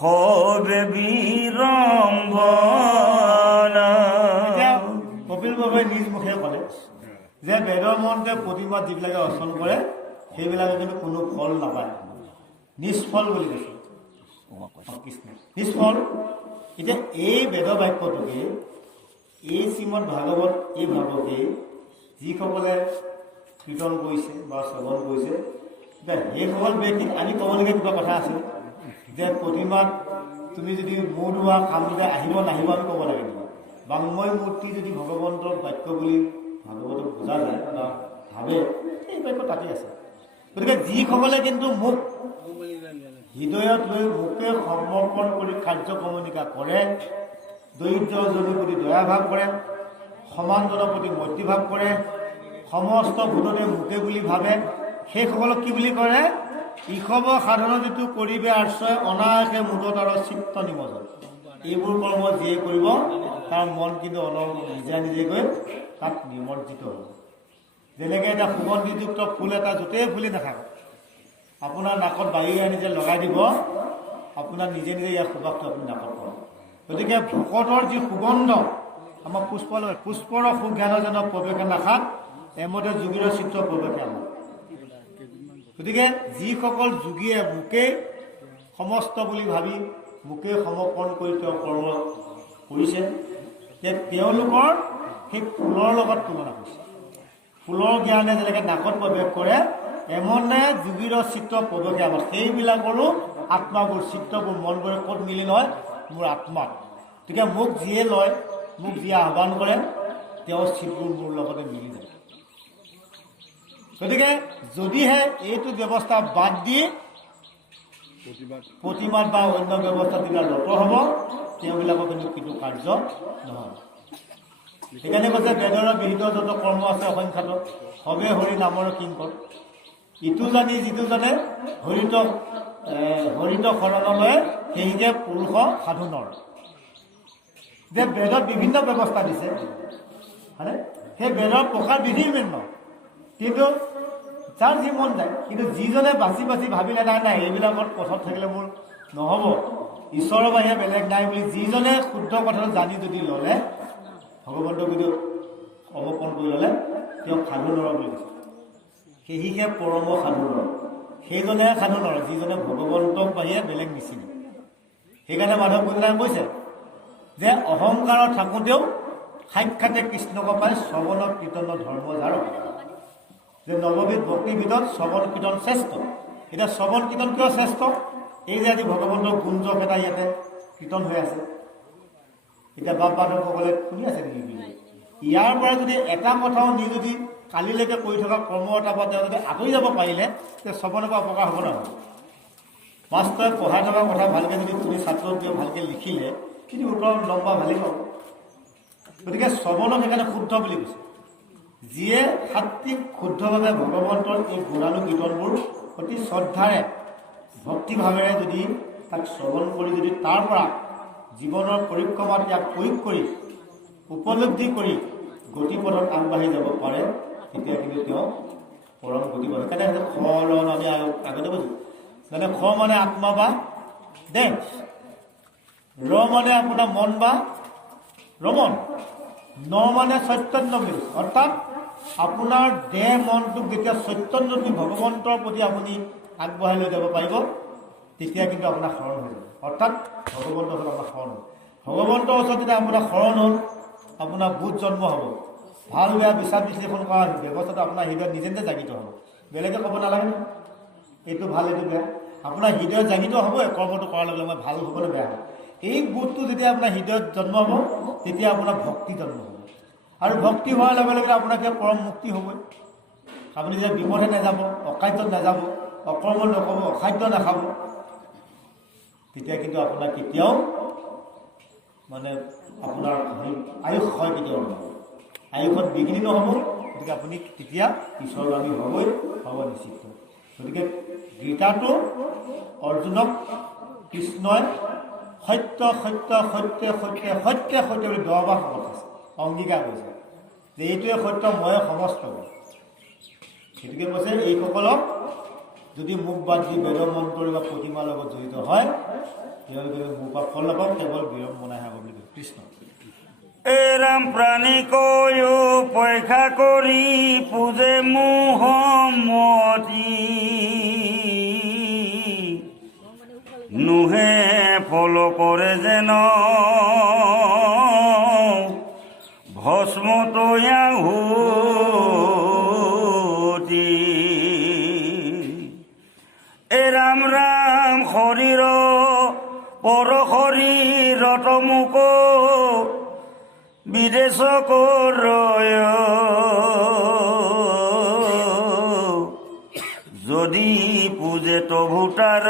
হবে বিড়ম্বনা। এতিয়া কপিল বাবাই নিজ মুখে ক'লে যে বেদৰ মন্ত্ৰে প্ৰতিমাত যিবিলাকে অৰ্চন কৰে সেইবিলাকে কিন্তু কোনো ফল নাপায়, নিষ্ফল বুলি কৈছে কৃষ্ণ, নিষ্ফল। এতিয়া এই বেদ বাক্যটোকে এই শ্ৰীমদ ভাগৱত এই ভাৱকে যিসকলে কীৰ্তন কৰিছে বা শ্ৰৱণ কৰিছে, এতিয়া সেইসকল ব্যক্তিক আমি ক'বলগীয়া কিবা কথা আছে যে প্ৰতিমাত তুমি যদি মূৰ ধোৱা কামটোতে আহিব নাহিব আমি ক'ব লাগে নেকি? বাংময় মূৰ্তি যদি ভগৱন্তৰ বাক্য বুলি ভাগৱতক বুজা যায় বা ভাবে, এই বাক্য তাতে আছে। গতিকে যিসকলে কিন্তু মোক হৃদয়ত লৈ মোকে সমৰ্পণ কৰি কাৰ্যক্ৰমণিকা কৰে, দৰিদ্ৰজনৰ প্ৰতি দয়াভাৱ কৰে, সমাজজনৰ প্ৰতি মৈত্ৰীভাৱ কৰে, সমস্ত ভূততে মোকে বুলি ভাবে, সেইসকলক কি বুলি কৰে? ইষৱ সাধন যিটো কৰিবে আশ্ৰয় অনায়াসে মুদত আৰু চিত্ত নিমজন। এইবোৰ কৰ্ম যিয়ে কৰিব তাৰ মন কিন্তু নিজে নিজে গৈ তাত নিমজ্জিত হ'ব। যেনেকৈ এটা সুগন্ধিযুক্ত ফুল এটা য'তেই ফুলি নাথাকক, আপোনাৰ নাকত বায়ু আনি যে লগাই দিব, আপোনাৰ নিজে নিজে ইয়াৰ সুবাসটো আপুনি নাকত পাব। গতিকে ভকতৰ যি সুগন্ধ আমাৰ পুষ্পৰ সুজ্ঞানজনক প্ৰৱেশে নাখাত এমতে যোগীৰ চিত্ৰ প্ৰৱেশে আমাক। গতিকে যিসকল যোগীয়ে মোকেই সমস্ত বুলি ভাবি মোকেই সমৰ্পণ কৰি তেওঁ কৰ্ম কৰিছে, তেওঁলোকৰ সেই ফুলৰ লগত তুলনা কৰিছে। ফুলৰ জ্ঞানে যেনেকৈ নাকত প্ৰৱেশ কৰে, এমনে যোগীৰ চিত্ৰ প্ৰৱেশে আমাক। সেইবিলাকৰো আত্মাবোৰ চিত্ৰবোৰ মনবোৰে ক'ত মিলি নহয়? মোৰ আত্মাত। গতিকে মোক যিয়ে লয়, মোক যিয়ে আহ্বান কৰে, তেওঁৰ চিত্ৰবোৰ মোৰ লগতে মিলি যায়। গতিকে যদিহে এইটো ব্যৱস্থা বাদ দি প্ৰতিবাদ বা অন্য ব্যৱস্থা যিবিলাক ৰত হ'ব, তেওঁবিলাকৰ কিন্তু কাৰ্য নহয়। সেইকাৰণে কৈছে বেদৰ বিহিত যত কৰ্ম আছে অসংখ্যাত, সবে হৰি নামৰ কিংকৰ। ইটো জানি যিটো জানে হৰিত শৰণলৈ সেইহে পুৰুষ সাধনৰ। যে বেদত বিভিন্ন ব্যৱস্থা দিছে, হয়নে? সেই বেদৰ প্ৰকাৰ বিধি বিভিন্ন, কিন্তু যাৰ যি মন যায়। কিন্তু যিজনে বাছি বাছি ভাবিলে নাই এইবিলাকত পথত থাকিলে মোৰ নহ'ব, ঈশ্বৰৰ বাহিৰে বেলেগ নাই বুলি যিজনে শুদ্ধ কথাটো জানি যদি ল'লে, ভগৱন্তক যদি সমৰ্পণ কৰি ল'লে, তেওঁক সাধু নৰ বুলি কৈছে। সেয়েহে পৰম সাধু নৰ, সেইজনেহে সাধু নৰ যিজনে ভগৱন্তক বাহিৰে বেলেগ নিচিনে। সেইকাৰণে মাধৱ কলিতাই কৈছে যে অহংকাৰত থাকোঁতেও সাক্ষাতে কৃষ্ণক পাই শ্ৰৱণ কীৰ্তন ধৰ্ম যাৰ। যে নৱবিধ ভক্তিবিধত শ্ৰৱণ কীৰ্তন শ্ৰেষ্ঠ। এতিয়া শ্ৰৱণ কীৰ্তন কিয় শ্ৰেষ্ঠ? এই যে আজি ভগৱন্তৰ গুঞ্জক এটা ইয়াতে কীৰ্তন হৈ আছে, এতিয়া বাপ বান্ধৱসকলে শুনি আছে নেকি? ইয়াৰ পৰা যদি এটা কথাও নি যদি কালিলৈকে কৰি থকা কৰ্ম এটাৰ পৰা তেওঁ যদি আঁতৰি যাব পাৰিলে, তেতিয়া শ্ৰৱণৰ পৰা অপকাৰ হ'ব নহয়। মাষ্টৰে পঢ়াই থকা কথা ভালকৈ যদি শুনি ছাত্ৰটোৱে ভালকৈ লিখিলে, কিন্তু উত্তৰ নম্বৰ ভালেই পাব। গতিকে শ্ৰৱণক সেইকাৰণে শুদ্ধ বুলি কৈছে। যিয়ে সাত্বিক শুদ্ধভাৱে ভগৱন্তৰ এই গুণানুকীৰ্তনবোৰ অতি শ্ৰদ্ধাৰে ভক্তিভাৱেৰে যদি তাক শ্ৰৱণ কৰি যদি তাৰ পৰা জীৱনৰ পৰিক্ৰমাত ইয়াক প্ৰয়োগ কৰি উপলব্ধি কৰি গতিপথত আগবাঢ়ি যাব পাৰে, তেতিয়া কিন্তু তেওঁ পৰম গতি পাব। সেইকাৰণে শৰণ আমি আগতে কৈছোঁ, মানে খ মানে আত্মা বা দেহ, ৰ মানে আপোনাৰ মন বা ৰমন, ন মানে চৈতন্য বুলি। অৰ্থাৎ আপোনাৰ দেহ মনটোক যেতিয়া চৈতন্যটো ভগৱন্তৰ প্ৰতি আপুনি আগবঢ়াই লৈ যাব পাৰিব, তেতিয়া কিন্তু আপোনাৰ শৰণ হৈ যাব। অৰ্থাৎ ভগৱন্তৰ ওচৰত আপোনাৰ শৰণ হ'ল। ভগৱন্তৰ ওচৰত যেতিয়া আপোনাৰ শৰণ হ'ল, আপোনাৰ বোধ জন্ম হ'ব, ভাল বেয়া বিচাৰ বিশ্লেষণ কৰা ব্যৱস্থাটো আপোনাৰ হৃদয়ত নিজে নিজে জাগিত হ'ব। বেলেগে ক'ব নালাগে এইটো ভাল এইটো বেয়া, আপোনাৰ হৃদয়ত জাগিত হ'বই। কৰ্মটো কৰাৰ লগে লগে ভাল হ'ব নে বেয়া হ'ব, এই বোধটো যেতিয়া আপোনাৰ হৃদয়ত জন্ম হ'ব, তেতিয়া আপোনাৰ ভক্তি জন্ম হ'ব। আৰু ভক্তি হোৱাৰ লগে লগে আপোনাৰ এতিয়া পৰম মুক্তি হ'বই। আপুনি যেতিয়া বিপথে নাযাব, অকাৰ্যত নাযাব, অকৰ্ম নক'ব, অখাদ্য নাখাব, তেতিয়া কিন্তু আপোনাৰ কেতিয়াও মানে আপোনাৰ আয়ুস হয় কেতিয়াও নহ'ব, আয়ুসত বিঘিনি নহ'ব। গতিকে আপুনি তেতিয়া ঈশ্বৰগামী হ'বই, হ'ব নিশ্চিত। গতিকে গীতাটো অৰ্জুনক কৃষ্ণই সত্য সত্য সত্য সত্য সত্য সত্য বুলি 10 বাৰ অংগীকাৰ কৰিছে যে এইটোৱে সত্য, ময়ে সমস্ত। গতিকে কৈছে এইসকলক যদি মুখ বাদ দি বেদ মন্ত্ৰ বা প্ৰতিমাৰ লগত জড়িত হয় তেওঁলোকে মোৰ পৰা ফল নাপাওঁ, কেৱল বিড়ম্বনাই হ'ব বুলি কয় কৃষ্ণ। এৰাম প্ৰাণীকয়ো পৰীক্ষা কৰি পূজে মোহমতি নুহে ফল কৰে যেন ভস্ম তয়াহুতি। এ ৰাম ৰাম শৰীৰ পৰ শৰীৰত মোক বিদেশ কৰয় যদি পূজে তভুতাৰ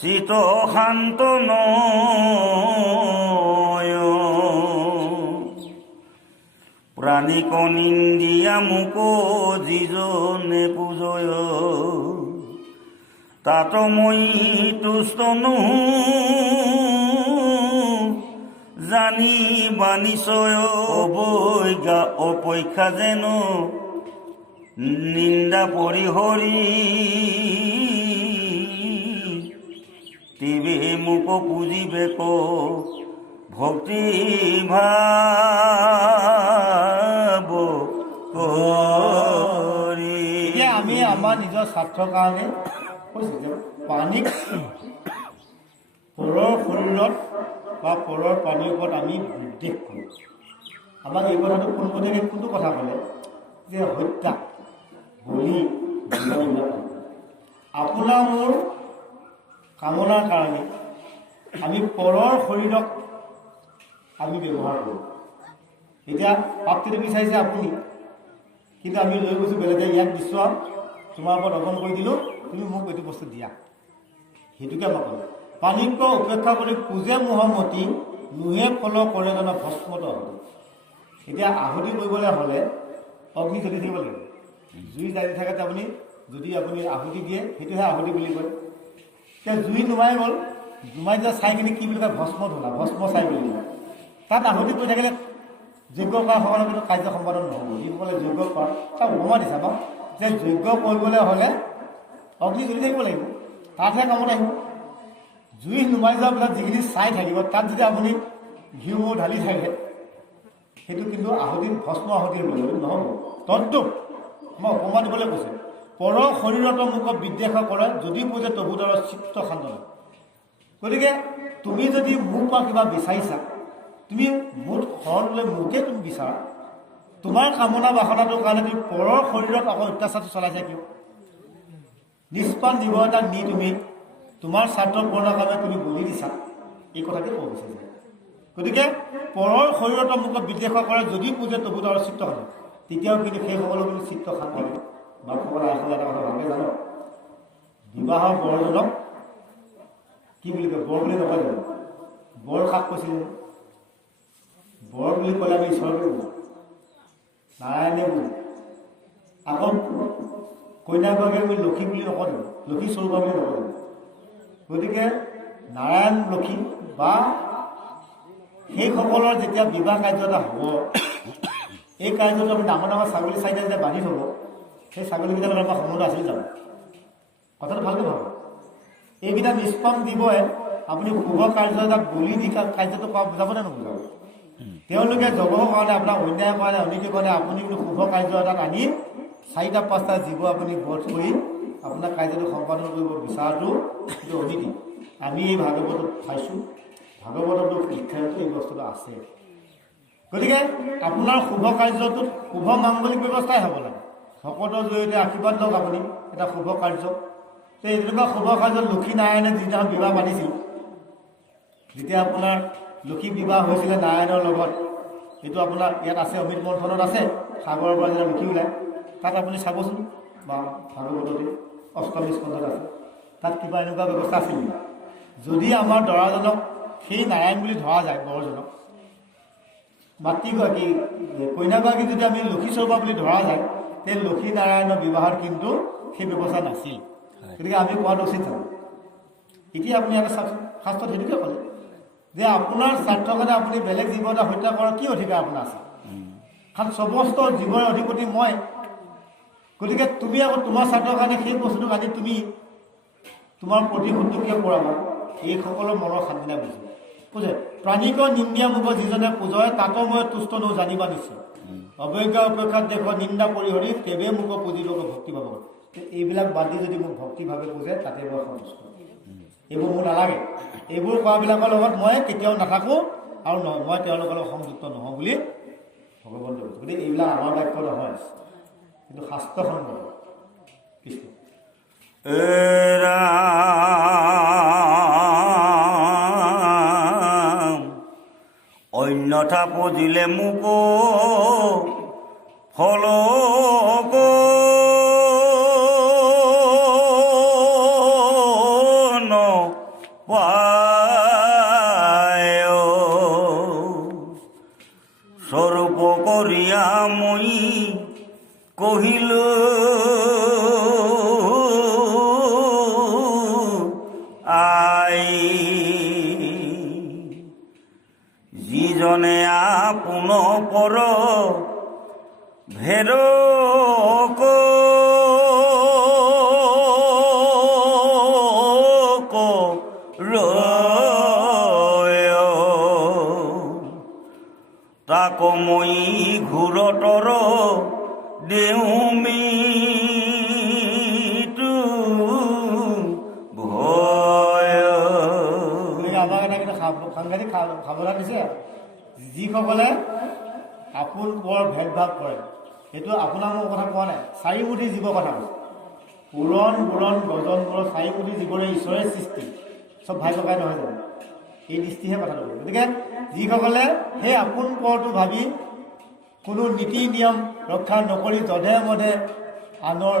চিত শান্ত নয় প্ৰাণীক নিন্দিয়া মোক যিজনে পূজয় তাত মই তুষ্ট জানি বানিছয় অবৈজ্ঞা অপেক্ষা যেন নিন্দা পৰিহৰি তিবে মোক পুজিবে ক ভক্তি ভাব কৰি। এতিয়া আমি আমাৰ নিজৰ স্বাৰ্থৰ কাৰণে কৈছোঁ যে পানীক পৰৰ শৰীৰত বা পৰৰ পানীৰ ওপৰত আমি বিদ্বেষ কৰোঁ। আমাক এই কথাটো পোনপটীয়াকৈ কোনটো কথা ক'লে যে হত্যা বলি আপোনাৰ মোৰ কামনাৰ কাৰণে আমি পৰৰ শৰীৰক আমি ব্যৱহাৰ কৰোঁ। এতিয়া প্ৰাপ্তিটো বিচাৰিছে আপুনি, কিন্তু আমি লৈ গৈছোঁ বেলেগে, ইয়াক দিছোঁ আৰু তোমাৰ ওপৰত অৰ্পণ কৰি দিলোঁ, তুমি মোক এইটো বস্তু দিয়া, সেইটোকে মই ক'লোঁ। পানীক উপেক্ষা কৰি পূজে মোহমতি নুহে ফল কৰে যেন ভস্মত আহুতি। এতিয়া আহুতি কৰিবলৈ হ'লে অগ্নি জ্বলি থাকিব লাগিব। জুই জ্বলি থাকাতে আপুনি যদি আপুনি আহুতি দিয়ে সেইটোহে আহুতি বুলি কয়। এতিয়া জুই নুমাই গ'ল, নুমাই যোৱা চাইখিনি কি বুলি কয় ভস্ম ধলা, ভস্ম চাই বুলি কয়। তাত আহুতি কৰি থাকিলে যজ্ঞ কৰাসকলৰ কিন্তু কাৰ্য সম্পাদন নহ'ব। যিসকলে যজ্ঞ কৰা তাক উপমা দিছা বাৰু যে যজ্ঞ কৰিবলৈ হ'লে অগ্নি জ্বলি থাকিব লাগিব, তাতহে কামত আহিব। জুই নুমাই যোৱাৰ পিছত যিখিনি চাই থাকিব তাত যদি আপুনি ঘিউ মৌ ঢালি থাকে সেইটো কিন্তু আহুতি ভস্ম আহুতি নহ'ব। তদ্ৰূপ মই উপমা দিবলৈ কৈছোঁ, পৰ শৰীৰত মোক বিদ্বেষ কৰে যদি পূজে তভুতৰ চিত্ত শান্ত নহয়। গতিকে তুমি যদি মোক পৰা কিবা বিচাৰিছা, তুমি মোৰ শৰণলৈ মোকে তুমি বিচাৰা, তোমাৰ কামনা বাসনাটোৰ কাৰণে তুমি পৰৰ শৰীৰত আকৌ অত্যাচাৰটো চলাইছা কিয়? নিষ্পাণ জীৱ এটাক নি তুমি তোমাৰ স্বাৰ্থ পূৰণৰ কাৰণে তুমি বলি দিছা, এই কথাকে ক'ব বিচাৰিছা। গতিকে পৰৰ শৰীৰত মোক বিদ্বেষ কৰে যদি পূজে তভুতৰ চিত্ত শান্ত, তেতিয়াও কিন্তু সেইসকলৰ কিন্তু চিত্ত শান্ত হ'ব। বাপসকলে আচলতে এটা কথা ভালকৈ জানো, বিবাহৰ বৰজনক কি বুলি কয়? বৰ বুলি নকয় জানো? বৰ কাক কৈছিল? বৰ বুলি ক'লে আমি ঈশ্বৰকে বুজো, নাৰায়ণে বুজো। আকৌ কইনাগৰাকীক আমি লক্ষী বুলি নকওঁ জানো? লক্ষী স্বৰূপা বুলি নকওঁ জানো? গতিকে নাৰায়ণ লক্ষী বা সেইসকলৰ যেতিয়া বিবাহ কাৰ্য এটা হ'ব, এই কাৰ্যটো আমি ডাঙৰ ডাঙৰ ছাগলী চাৰিটা যেতিয়া বান্ধি থ'ব, সেই ছাগলীকেইটাৰ লগত আমাৰ সম্বন্ধ আছিল জানো? কথাটো ভালকৈ ভাবক। এইকেইটা নিষ্পাণ দিবই আপুনি শুভ কাৰ্য এটা বলি দি কাৰ্যটো কৰা বুজাবনে নুবুজাব? তেওঁলোকে জগৰ কাৰণে আপোনাৰ অন্যায় কাৰণে অনীতিৰ কাৰণে আপুনি কিন্তু শুভ কাৰ্য এটাত আনি 4-5টা জীৱ আপুনি বধ কৰি আপোনাৰ কাৰ্যটো সম্পাদন কৰিব বিচৰাটো সেইটো অনীতি। আমি এই ভাগৱতত চাইছোঁ, ভাগৱততো শিক্ষাটো এই বস্তুটো আছে। গতিকে আপোনাৰ শুভ কাৰ্যটোত শুভ মাংগলিক ব্যৱস্থাই হ'ব লাগে। ভকতৰ জৰিয়তে আশীৰ্বাদ লওক আপুনি এটা শুভ কাৰ্য। এই তেনেকুৱা শুভ কাৰ্যত লক্ষী নাৰায়ণে যিদিনাখন বিবাহ পাতিছিল, যেতিয়া আপোনাৰ লক্ষী বিবাহ হৈছিলে নাৰায়ণৰ লগত, এইটো আপোনাৰ ইয়াত আছে, অমৃত মন্থনত আছে, সাগৰৰ পৰা যেতিয়া লক্ষী ওলায় তাত আপুনি চাবচোন, বা ভাগৱততে অষ্টমী স্কন্ধত আছে, তাত কিবা এনেকুৱা ব্যৱস্থা আছিল নেকি? যদি আমাৰ দৰাজনক সেই নাৰায়ণ বুলি ধৰা যায়, বৰজনক মাতৃগৰাকী কইনাগৰাকী যদি আমি লক্ষী স্বৰূপা বুলি ধৰা যায়, সেই লক্ষী নাৰায়ণৰ বিবাহত কিন্তু সেই ব্যৱস্থা নাছিল। গতিকে আমি কোৱাটো উচিত জানো? এতিয়া আপুনি এটা চাওকচোন, শাস্ত্ৰত সেইটোকে ক'লে যে আপোনাৰ স্বাৰ্থৰ কাৰণে আপুনি বেলেগ জীৱ এটা হত্যা কৰাৰ কি অধিকাৰ আপোনাৰ আছে? কাৰণ সমস্ত জীৱৰ অধিপতি মই। গতিকে তুমি আকৌ তোমাৰ স্বাৰ্থৰ কাৰণে সেই বস্তুটোক আজি তুমি তোমাৰ প্ৰতিশোধটো কিয় কৰাবা? এইসকলৰ মনৰ শান্তি নাই বুজি বুজে। প্ৰাণীক নিন্দিয়া মোক যিজনে পূজয় তাতো মই তুষ্ট নৌ জানিবা নিশ্চয়। অৱজ্ঞা অপেক্ষাত দেশ নিন্দা পৰিহৰি তেৱে মোক পুজিব ভক্তি পাব। এইবিলাক বাদ দি যদি মোক ভক্তিভাৱে পুজে তাতে মই সন্তুষ্ট। এইবোৰ মোৰ নালাগে। এইবোৰ কৰাবিলাকৰ লগত মই কেতিয়াও নাথাকোঁ আৰু মই তেওঁলোকৰ লগত সংযুক্ত নহওঁ বুলি ভগৱন্তে কৈছে। গতিকে এইবিলাক আমাৰ বাক্য নহয়, কিন্তু শাস্ত্ৰসন্মত কৃষ্ণ। অন্যথা পুজিলে মোক ফল স্বৰূপ কৰিয়া মই কহিলো আই যিজনে আপোন পৰ ভেদ তাক মই ঘূৰতৰ দেউমিটো ভয়। আমাক এটা কিন্তু সাংঘাতিক সাৱধান দিছে। যিসকলে আপোন বৰ ভেদভাৱ কৰে, সেইটো আপোনাৰ মোৰ কথা কোৱা নাই, চাৰিমুঠি জীৱৰ কথা কৈছে। পুৰণ বুৰণ গজন বৰ চাৰিমুঠি জীৱৰে ঈশ্বৰে সৃষ্টি, চব ভাই ককাই নহয় জানো? এই দৃষ্টিহে কথাটো কৈছে। গতিকে যিসকলে সেই আপোন পৰটো ভাবি কোনো নীতি নিয়ম ৰক্ষা নকৰি যধে মধে আনৰ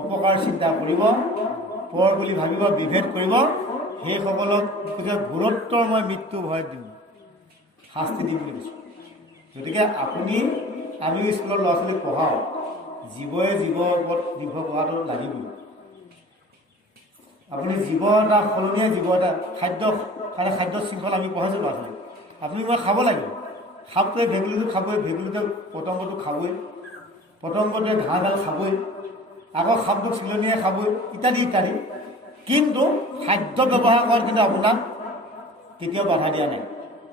অপকাৰ চিন্তা কৰিব, পৰ বুলি ভাবিব, বিভেদ কৰিব, সেইসকলক গুৰুত্বৰ মই মৃত্যু ভয় দিম, শাস্তি দিম বুলি কৈছোঁ। গতিকে আমি স্কুলত ল'ৰা ছোৱালীক পঢ়াওঁ, জীৱই জীৱৰ ওপৰত নিৰ্ভৰ কৰাটো লাগিবই। আপুনি জীৱ এটা সলনিয়ে জীৱ এটা খাদ্য শৃংখলা আমি পঢ়াইছোঁ ল'ৰা ছোৱালীক। আপুনি মই খাব লাগিব। সাপটোৱে ভেকুলীটো খাবই, ভেকুলীটোৱে পতংগটো খাবই, পতংগটোৱে ঘাঁহডাল খাবই, আকৌ সাপটোক চিলনীয়ে খাবই, ইত্যাদি ইত্যাদি। কিন্তু খাদ্য ব্যৱহাৰ কৰাত কিন্তু আপোনাক কেতিয়াও বাধা দিয়া নাই।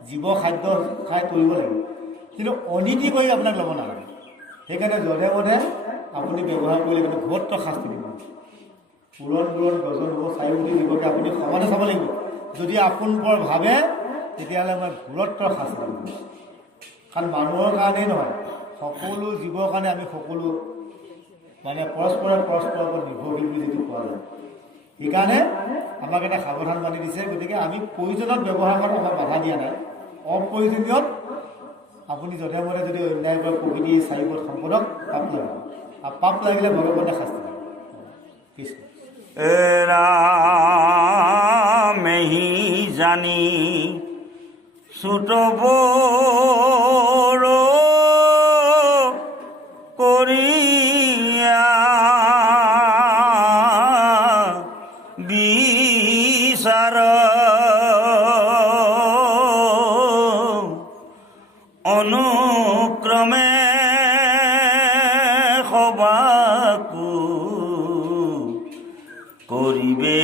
জীৱ খাদ্য খাই কৰিব লাগিব, কিন্তু অনীতি কৰি আপোনাক ল'ব নালাগে। সেইকাৰণে যধে মধে আপুনি ব্যৱহাৰ কৰিলে কিন্তু ঘৰত শাস্তি দিব। পুৰণ বুৰণ গজন হ'ব চাৰিমুঠি জীৱকে আপুনি সমানে চাব লাগিব। যদি আপোন পৰ ভাবে তেতিয়াহ'লে মই ঘূৰত্বৰ শাস্তি দিম। কাৰণ মানুহৰ কাৰণেই নহয়, সকলো জীৱৰ কাৰণে আমি সকলো পৰস্পৰৰ ওপৰত নিৰ্ভৰশীল বুলি যিটো কোৱা যায়। সেইকাৰণে আমাক এটা সাৱধান বান্ধি দিছে। গতিকে আমি প্ৰয়োজনত ব্যৱহাৰ কৰাত আমাক বাধা দিয়া নাই। অপ্ৰয়োজনীয়ত আপুনি যধে মধে যদি অন্যায় কৰে প্ৰকৃতি চাৰিওপদ সম্পদক পাপ লাগিব, আৰু পাপ লাগিলে ভগৱানে শাস্তি দিব। কৃষ্ণ মেহি জানি চুটবৰ কৰিয়া বিচাৰ অনুক্ৰমে সবাকো কৰিবে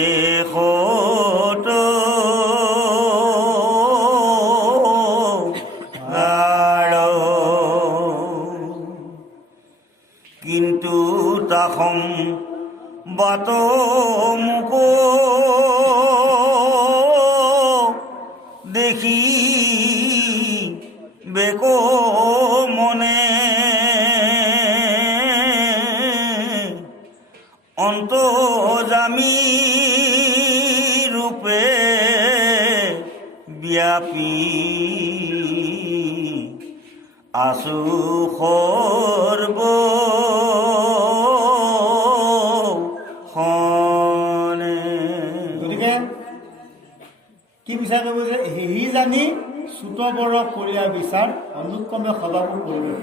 কিন্তু তাহম বাত মোক দেখি বেকো মনে অন্তৰ্যামী ৰূপে ব্যাপী আছো সৰ্ব গতিকে কি বিচাৰ কৰিব যে সেহি জানি চুটবৰ কৰিয়া বিচাৰ অনুক্ৰমে সভাবোৰ পৰিৱেশ।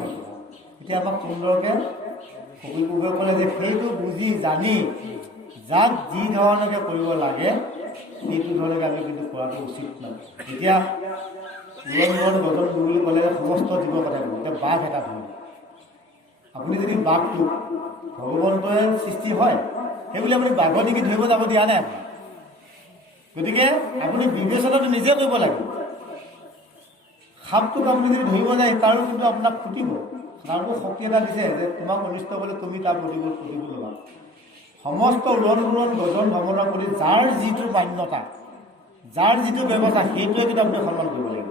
এতিয়া আমাক সুন্দৰকৈ কবি কবিয়ে ক'লে যে সেইটো বুজি জানি যাক যি ধৰণকে কৰিব লাগে সেইটো ধৰণকে আমি কিন্তু কৰাটো উচিত নহয়। এতিয়া গজন বুলি ক'লে সমস্ত জীৱৰ কথা ক'ব। এতিয়া বাঘ এটা ধৰক, আপুনি যদি বাঘটো ভগৱন্তই সৃষ্টি হয় সেইবুলি আপুনি বাঘৰ নেকি ধৰিব যাব দিয়া নাই আপুনি। গতিকে আপুনি বিবেচনাটো নিজে কৰিব লাগিব। সাপটোক আপুনি যদি ধৰিব যায় তাৰো কিন্তু আপোনাক ফুটিব, তাৰো শক্তি এটা দিছে যে তোমাক অনিষ্ট কৰিলে তুমি তাৰ প্ৰতিশোধ ল'বা। সমস্ত উৰণ গজন ভ্ৰমণৰ প্ৰতি যাৰ যিটো মান্যতা, যাৰ যিটো ব্যৱস্থা, সেইটোৱে কিন্তু আপুনি সন্মান কৰিব লাগিব।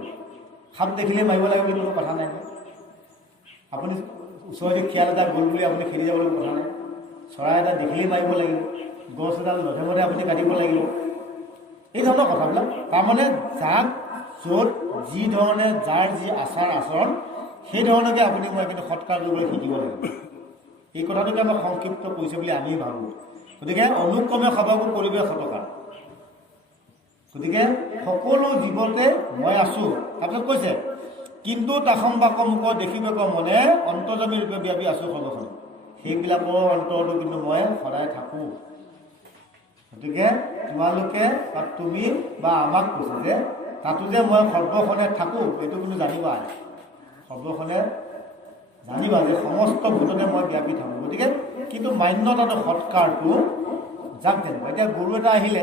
সাপ দেখিলে মাৰিব লাগিব বুলি কোনো কথা নাই। আপুনি ওচৰতে খিয়াল এটা গ'ল বুলি আপুনি খেলি যাবলৈ কথা নাই। চৰাই এটা দেখিলেই মাৰিব লাগিব, গছ এডাল লধে মধে আপুনি কাটিব লাগিব, এই ধৰণৰ কথাবিলাক। তাৰমানে যাক য'ত যি ধৰণে যাৰ যি আচাৰ আচৰণ সেই ধৰণকে আপুনি মই কিন্তু সৎকাৰ কৰিবলৈ শিকিব লাগিব। এই কথাটোকে আমাক সংক্ষিপ্ত কৰিছে বুলি আমি ভাবোঁ। গতিকে অনুক্ৰমে সবাকো পৰিৱেশ সতকাৰ। গতিকে সকলো জীৱতে মই আছোঁ। তাৰপিছত কৈছে কিন্তু তাসম বাক মুখ দেখিবেক মনে অন্তৰ্যামী ৰূপে ব্যাপী আছোঁ সৰ্বখনে। সেইবিলাকৰ অন্তৰতো কিন্তু মই সদায় থাকোঁ। গতিকে তোমালোকে বা তুমি বা আমাক কৈছে যে তাতো যে মই সৰ্বখনে থাকোঁ, এইটো কিন্তু জানিবা। সৰ্বখনে জানিবা যে সমস্ত ভূততে মই ব্যাপী থাকোঁ। গতিকে কিন্তু মান্যতাটো সৎকাৰটো যাক তেনেকুৱা। এতিয়া গৰু এটা আহিলে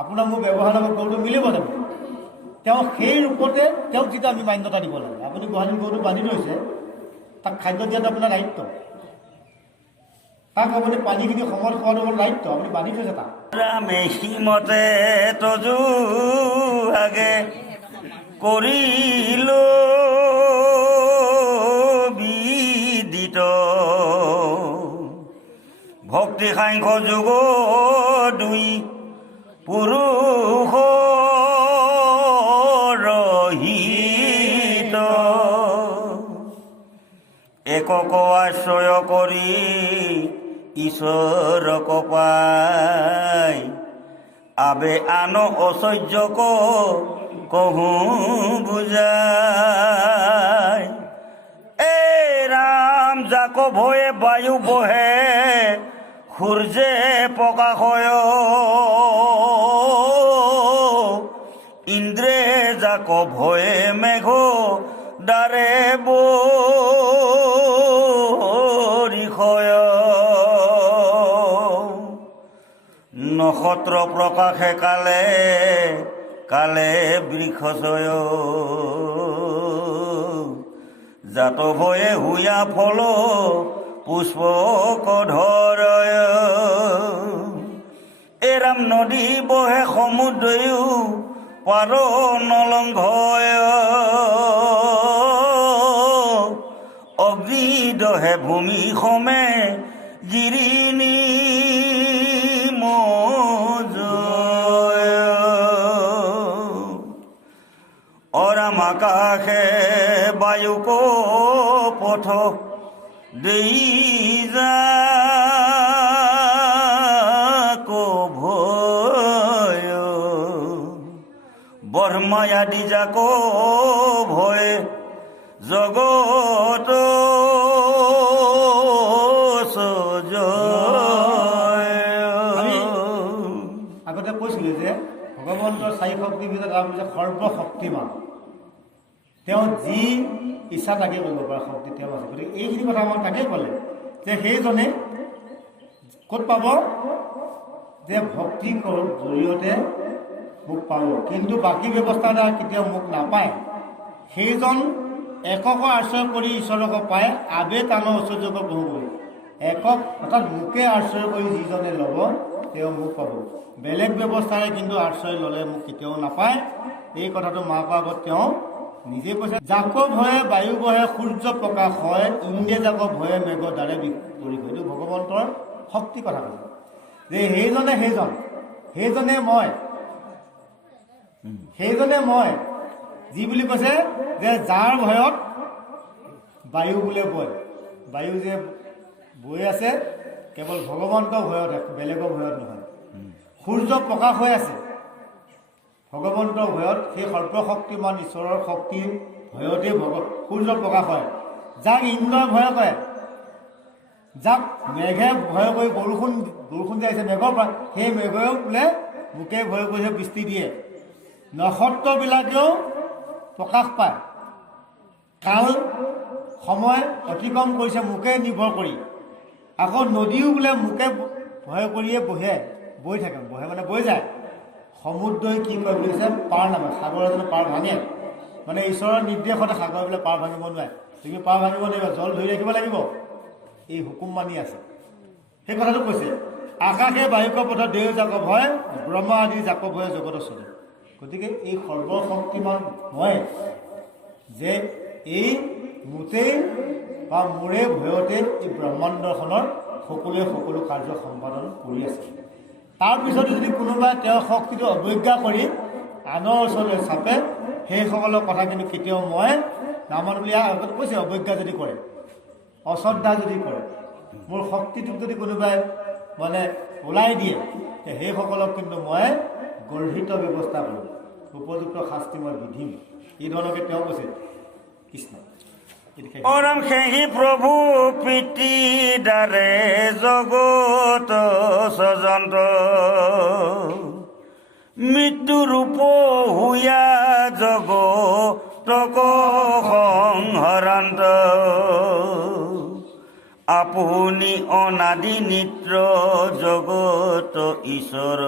আপোনাৰ মোৰ ব্যৱহাৰ লগত গৰুটো মিলিব জানো? তেওঁ সেই ৰূপতে তেওঁক যেতিয়া আমি মান্যতা দিব লাগে। আপুনি গুৱাহাটীত গৰুটো বান্ধি থৈছে, তাক খাদ্য দিয়াটো আপোনাৰ দায়িত্ব। তাক আপুনি পানীখিনি সময়ত খোৱাটো হ'ল দায়িত্ব। আপুনি বান্ধি থৈছে তাক। ৰামে সীমতে তজু আগে কৰিল বিদিত ভক্তি সাংখ্য যোগ দুই পুৰুষ ৰহিত একক আশ্ৰয় কৰি ঈশ্বৰক পাই আবে আন ঐশ্বৰ্যক কহু বুজাই। এ ৰাম যাক ভয়ে বায়ু বহে সূৰ্যে প্ৰকাশয় ইন্দ্ৰে যাক ভয়ে মেঘ দ্বাৰে বৰিষয় নক্ষত্ৰ প্ৰকাশে কালে কালে বৃক্ষছয় জাত ভয়ে হুয়া ফল পুষ্পক ধৰয়। এৰাম নদী বহে সমুদ্ৰয়ো পাৰ নলংঘয় অগ্নি দহে ভূমি সমেত গিৰিনী অৰাম আকাশে বায়ুক পথ দেই যাক ভয় ব্ৰহ্মায়াদি যাক ভয় জগত আগতে কৈছিলোঁ যে ভগৱন্তৰ চাৰি শক্তিৰ ভিতৰত তাৰ হৈছে সৰ্বশক্তিমান। তেওঁ যি ইচ্ছা তাকে কৰিব পৰা শক্তি তেওঁ আছে। গতিকে এইখিনি কথা আমাক তাকেই ক'লে যে সেইজনে ক'ত পাব? যে ভক্তি জৰিয়তে মোক পাব, কিন্তু বাকী ব্যৱস্থাৰ দ্বাৰা কেতিয়াও মোক নাপায়। সেইজন একক আশ্ৰয় কৰি ঈশ্বৰক পায় আবে তান ঐশ্বৰ্যক বহু কৰি। একক অৰ্থাৎ মোকে আশ্ৰয় কৰি যিজনে ল'ব তেওঁ মোক পাব। বেলেগ ব্যৱস্থাৰে কিন্তু আশ্ৰয় ল'লে মোক কেতিয়াও নাপায়। এই কথাটো মাকৰ আগত তেওঁ নিজে কৈছে। যাক ভয়ে বায়ু বহে সূৰ্য প্ৰকাশ হয় ইন্দ্ৰে যাক ভয়ে মেঘ দ্বাৰে পৰি গৈ। এইটো ভগৱন্তৰ শক্তি কথা কৈছে যে সেইজনে মই যি বুলি কৈছে যে যাৰ ভয়ত বায়ু বোলে বয়। বায়ু যে বৈ আছে কেৱল ভগৱন্তৰ ভয়ত, বেলেগৰ ভয়ত নহয়। সূৰ্য প্ৰকাশ হৈ আছে ভগৱন্তৰ ভয়ত, সেই সৰ্বশক্তিমান ঈশ্বৰৰ শক্তিৰ ভয়তে সূৰ্য প্ৰকাশ হয়। যাক ইন্দ্ৰই ভয় কৰে, যাক মেঘে ভয় কৰি বৰষুণ যে আহিছে মেঘৰ পৰা, সেই মেঘেও বোলে মোকে ভয় কৰিছে বৃষ্টি দিয়ে। নক্ষত্ৰবিলাকেও প্ৰকাশ পায়। কাল সময় অতিক্ৰম কৰিছে মোকে নিৰ্ভৰ কৰি। আকৌ নদীও বোলে মোকে ভয় কৰিয়ে বৈ থাকে, মানে বৈ যায়। সমুদ্ৰই কি কয় বুলি কৈছে, পাৰ নামে, সাগৰে জানো পাৰ ভাঙে? মানে ঈশ্বৰৰ নিৰ্দেশতে সাগৰ বোলে পাৰ ভাঙিব নোৱাৰে। তুমি পাৰ ভাঙিব নোৱাৰিবা, জল ধৰি ৰাখিব লাগিব, এই হুকুম মানি আছে। সেই কথাটো কৈছে, আকাশে বায়ুক পথ দেও জাকব হয়, ব্ৰহ্মা আদি জাকব হয় জগত চলে। গতিকে এই সৰ্বশক্তিমান মই যে এই মোতেই বা মোৰে ভয়তে এই ব্ৰহ্মাণ্ডখনৰ সকলো কাৰ্য সম্পাদন কৰি আছে। তাৰপিছতো যদি কোনোবাই তেওঁৰ শক্তিটো অৱজ্ঞা কৰি আনৰ ওচৰলৈ চাপে, সেইসকলৰ কথা কিন্তু কেতিয়াও মই নামানো বুলি আগত কৈছে। অৱজ্ঞা যদি কৰে, অশ্ৰদ্ধা যদি কৰে, মোৰ শক্তিটোক যদি কোনোবাই মানে ওলাই দিয়ে, সেইসকলক কিন্তু মই গৰ্হিত ব্যৱস্থা কৰিম, উপযুক্ত শাস্তি মই বিধিম। এই ধৰণকে তেওঁ কৈছে কৃষ্ণ। অৰাম সেহি প্ৰভু প্ৰীতি দ্বাৰে জগত স্বজন্ত, মৃত্যু ৰূপ হুয়া জগতক সংহৰান্ত, আপুনি অনাদি নিত্ৰ জগত ঈশ্বৰ,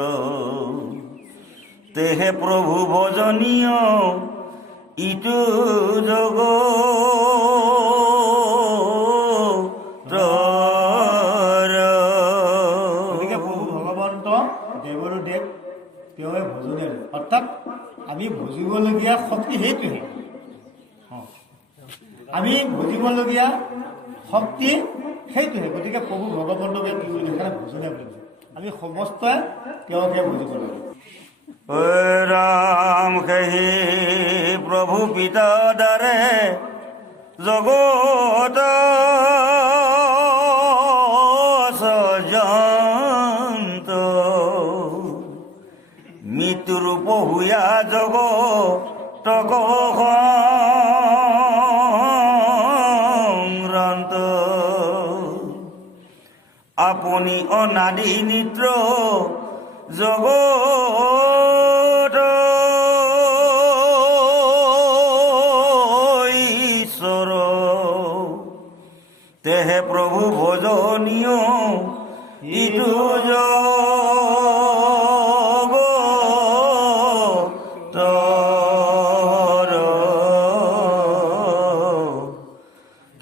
তেহে প্ৰভু ভজনীয় ইটো গতিকে প্ৰভু ভগৱন্ত দেৱৰো দেৱ, তেওঁৱে ভজনীয়। অৰ্থাৎ আমি ভজিবলগীয়া শক্তি সেইটোহে, আমি ভজিবলগীয়া শক্তি সেইটোহে। গতিকে প্ৰভু ভগৱন্তকে কি বুলি কৈছে, ভজনীয় বুলি কৈছে। আমি সমস্তই তেওঁকহে ভজিব লাগে। ৰাম সেহি প্ৰভু পিতা দ্বাৰে জগত স্বজন্ত, মৃত্যুৰূপ হুয়া জগতক সংহৰান্ত, আপুনি অনাদি নিত্ৰ জগত ঈশ্বৰ, তেহে প্ৰভু ভজনীয় ইটো জগতৰ।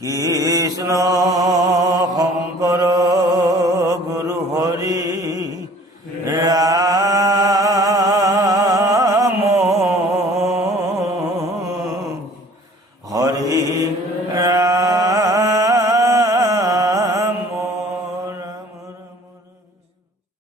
কৃষ্ণ শংকৰ গুৰু হৰি ৰাম হৰি